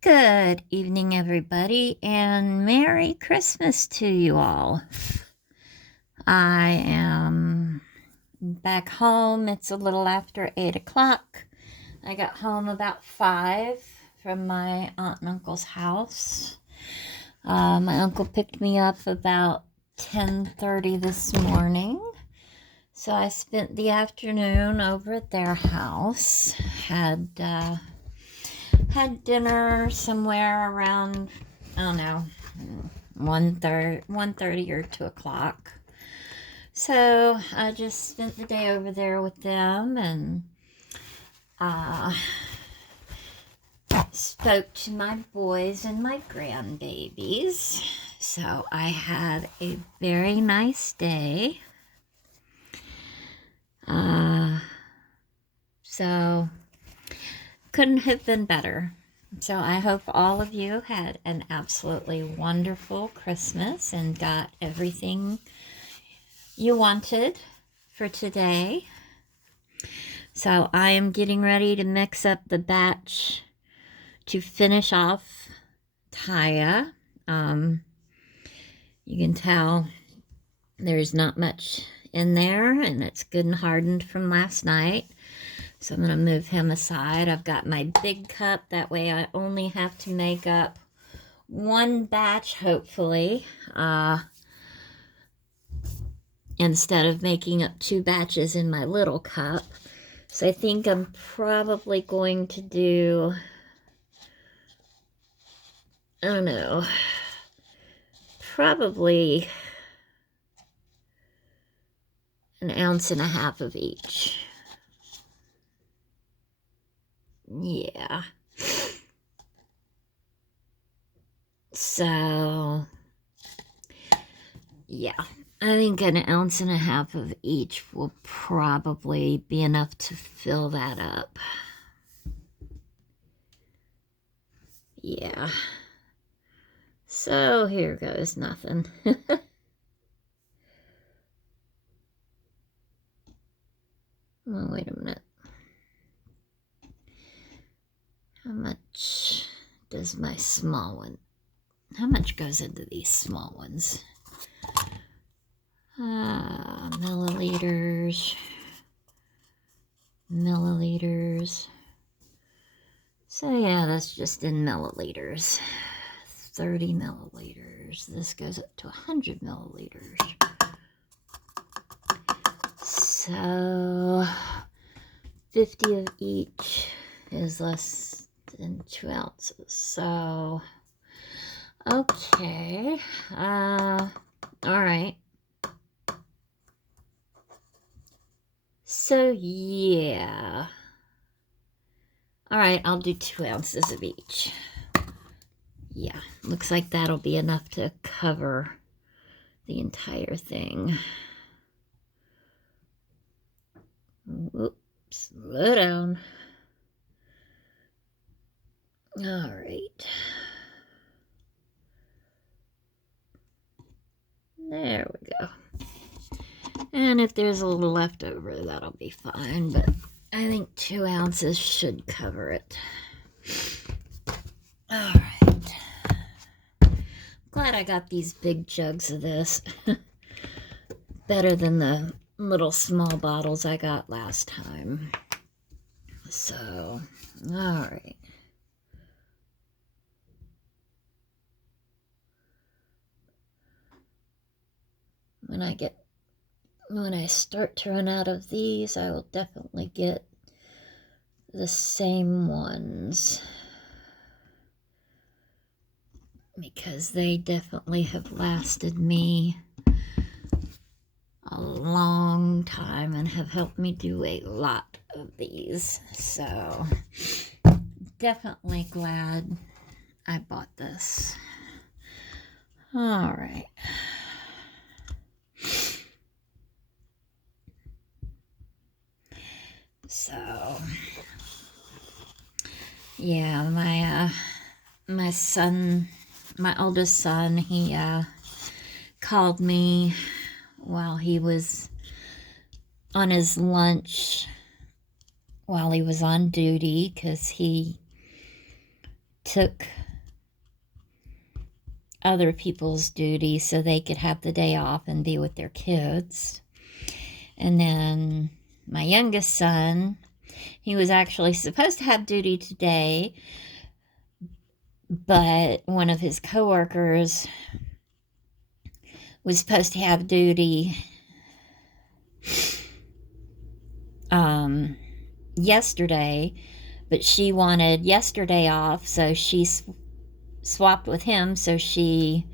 Good evening, everybody, and Merry Christmas to you all. I am back home. It's a little after 8 o'clock. I got home about 5 from my aunt and uncle's house. My uncle picked me up about 10:30 this morning. So I spent the afternoon over at their house. Had dinner somewhere around, I don't know, 1:30 or 2 o'clock. So I just spent the day over there with them and spoke to my boys and my grandbabies. So I had a very nice day. So couldn't have been better. So I hope all of you had an absolutely wonderful Christmas and got everything you wanted for today. So I am getting ready to mix up the batch to finish off Taya. You can tell there's not much in there, and it's good and hardened from last night. So I'm going to move him aside. I've got my big cup. That way I only have to make up one batch, hopefully, instead of making up 2 batches in my little cup. So I think I'm probably going to do, I don't know, probably 1.5 ounces of each. Yeah. So, yeah. I think 1.5 ounces of each will probably be enough to fill that up. Yeah. So here goes nothing. Oh, wait a minute. How much does my small one, how much goes into these small ones? Milliliters. So yeah, that's just in milliliters. 30 milliliters. This goes up to 100 milliliters. So 50 of each is less than 2 ounces. So, okay. All right. So, yeah. All right, I'll do 2 ounces of each. Yeah, looks like that'll be enough to cover the entire thing. Whoops, slow down. All right. There we go. And if there's a little left over, that'll be fine, but I think 2 ounces should cover it. All right. Glad I got these big jugs of this. Better than the little small bottles I got last time. So, all right. When I start to run out of these, I will definitely get the same ones, because they definitely have lasted me a long time and have helped me do a lot of these. So definitely glad I bought this. All right. So yeah, my son, my oldest son, he called me while he was on his lunch while he was on duty, because he took other people's duty so they could have the day off and be with their kids. And then my youngest son, he was actually supposed to have duty today, but one of his coworkers was supposed to have duty yesterday, but she wanted yesterday off, so she swapped with him so she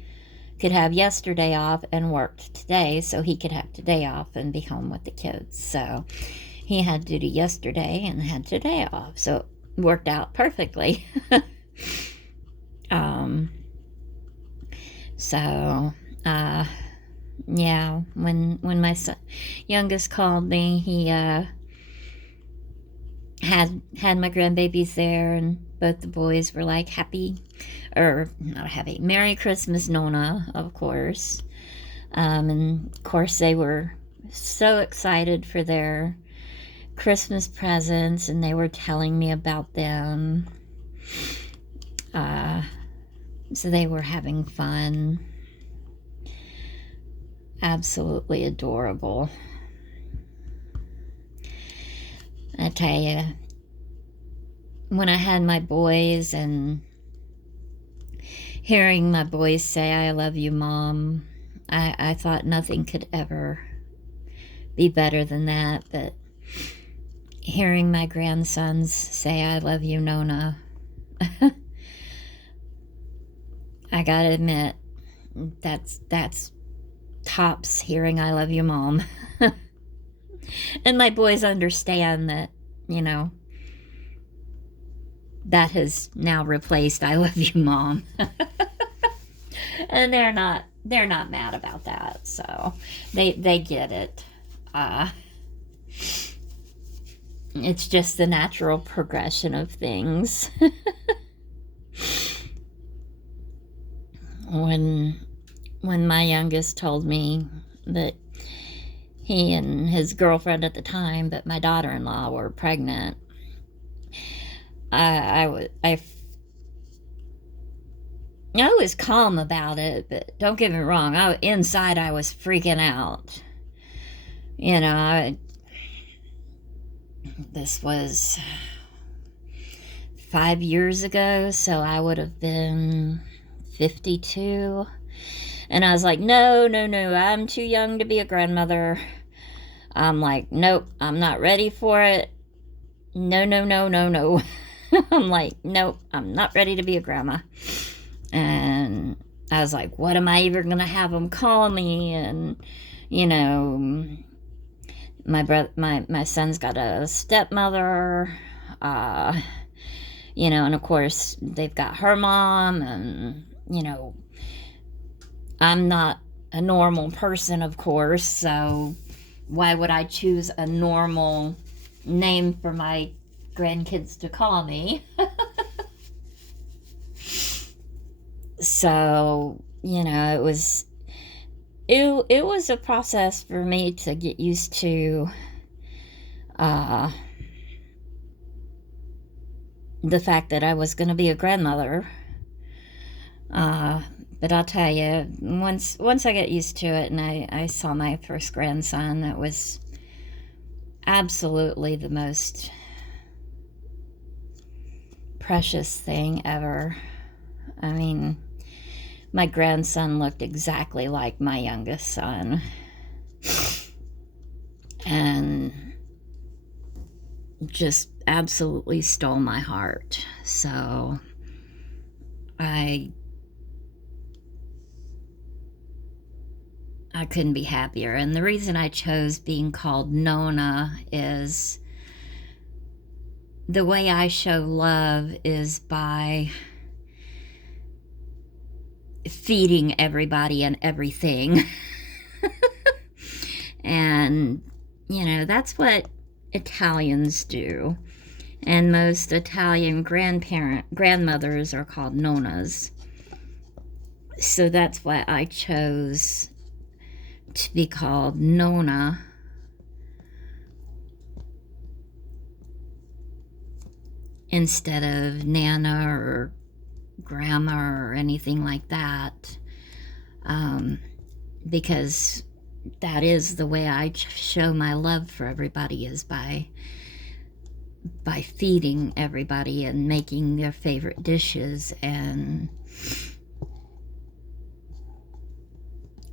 could have yesterday off and worked today so he could have today off and be home with the kids. So he had duty yesterday and had today off, so it worked out perfectly. Yeah, when my youngest called me, he had my grandbabies there, and both the boys were like Merry Christmas, Nona, of course. And of course they were so excited for their Christmas presents, and they were telling me about them. So they were having fun. Absolutely adorable. I tell you, when I had my boys and hearing my boys say, "I love you, Mom," I thought nothing could ever be better than that. But hearing my grandsons say, "I love you, Nona," I gotta admit, that's tops hearing "I love you, Mom." And my boys understand that, that has now replaced "I love you, Mom." And they're not mad about that, so they get it. It's just the natural progression of things. When my youngest told me that he and his girlfriend at the time, but my daughter-in-law, were pregnant, I was calm about it, but don't get me wrong, inside I was freaking out. This was 5 years ago, so I would have been 52. And I was like, no, I'm too young to be a grandmother. I'm like, nope, I'm not ready for it. No. I'm like, nope, I'm not ready to be a grandma. And I was like, what am I even going to have them call me? And, my son's got a stepmother, and of course they've got her mom, and, I'm not a normal person, of course, so why would I choose a normal name for my grandkids to call me? So, it was a process for me to get used to the fact that I was going to be a grandmother. But I'll tell you, once I got used to it and I saw my first grandson, it was absolutely the most precious thing ever. I mean, my grandson looked exactly like my youngest son. And just absolutely stole my heart. So I couldn't be happier. And the reason I chose being called Nona is the way I show love is by feeding everybody and everything. And, that's what Italians do. And most Italian grandmothers are called Nonas. So that's why I chose to be called Nona. Instead of Nana or grammar or anything like that, because that is the way I show my love for everybody, is by feeding everybody and making their favorite dishes. And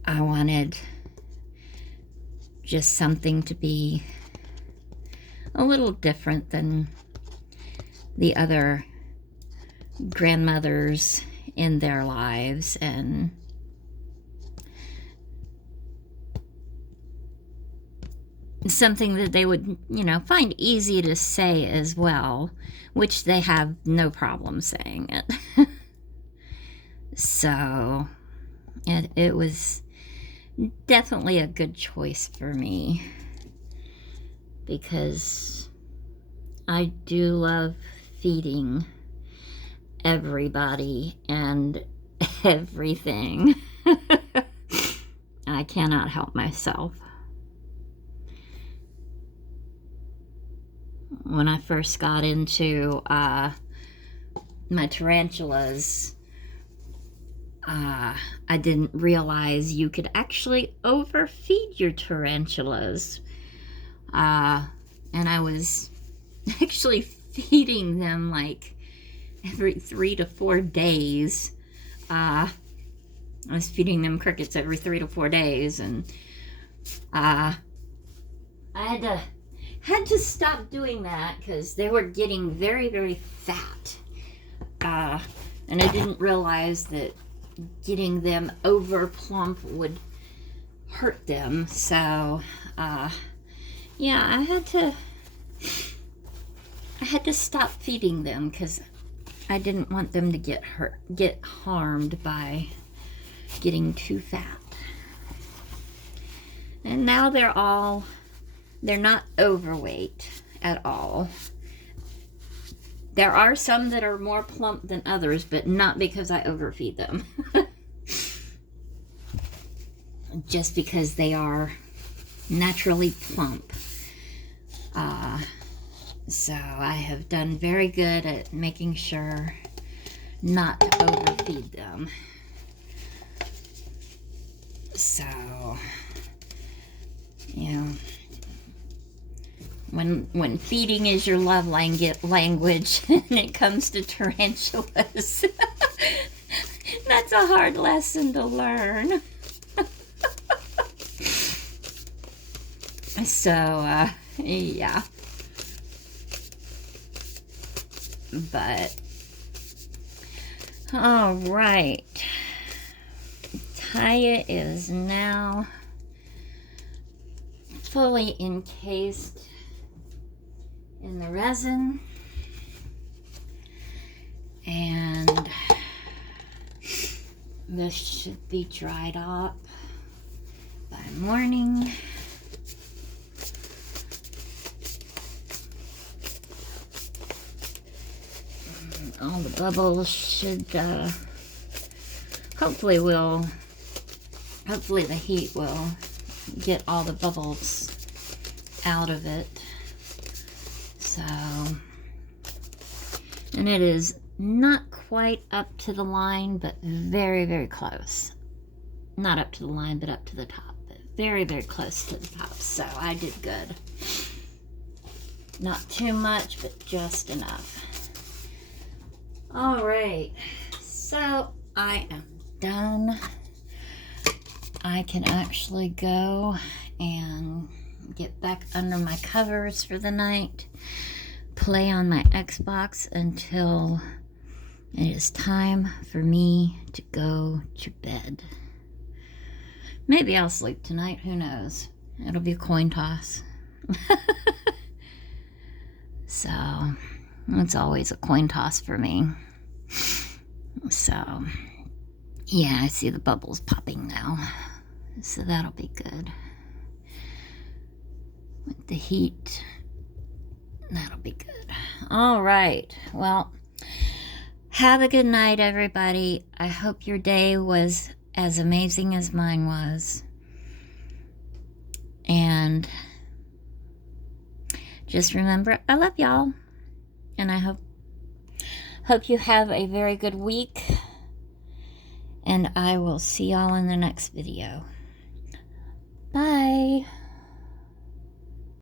I wanted just something to be a little different than the other grandmothers in their lives, and something that they would, find easy to say as well, which they have no problem saying it. So it was definitely a good choice for me, because I do love feeding everybody and everything. I cannot help myself. When I first got into my tarantulas, I didn't realize you could actually overfeed your tarantulas. And I was actually feeding them like every 3 to 4 days. I was feeding them crickets every 3 to 4 days, and I had to stop doing that because they were getting very, very fat. And I didn't realize that getting them over plump would hurt them. So, yeah, I had to stop feeding them because I didn't want them to get harmed by getting too fat. And now they're not overweight at all. There are some that are more plump than others, but not because I overfeed them. Just because they are naturally plump. So I have done very good at making sure not to overfeed them. So, when feeding is your love language and it comes to tarantulas, that's a hard lesson to learn. So, yeah. But, all right. Taya is now fully encased in the resin, and this should be dried up by morning. All the bubbles should hopefully the heat will get all the bubbles out of it. So, and it is not quite up to the line, but very, very close. Not up to the line, but up to the top. But very, very close to the top. So I did good. Not too much, but just enough. All right, so I am done. I can actually go and get back under my covers for the night, play on my Xbox until it is time for me to go to bed. Maybe I'll sleep tonight, who knows? It'll be a coin toss. So, it's always a coin toss for me. So, yeah, I see the bubbles popping now. So that'll be good. With the heat, that'll be good. All right. Well, have a good night, everybody. I hope your day was as amazing as mine was. And just remember, I love y'all. And I hope Hope you have a very good week, and I will see y'all in the next video.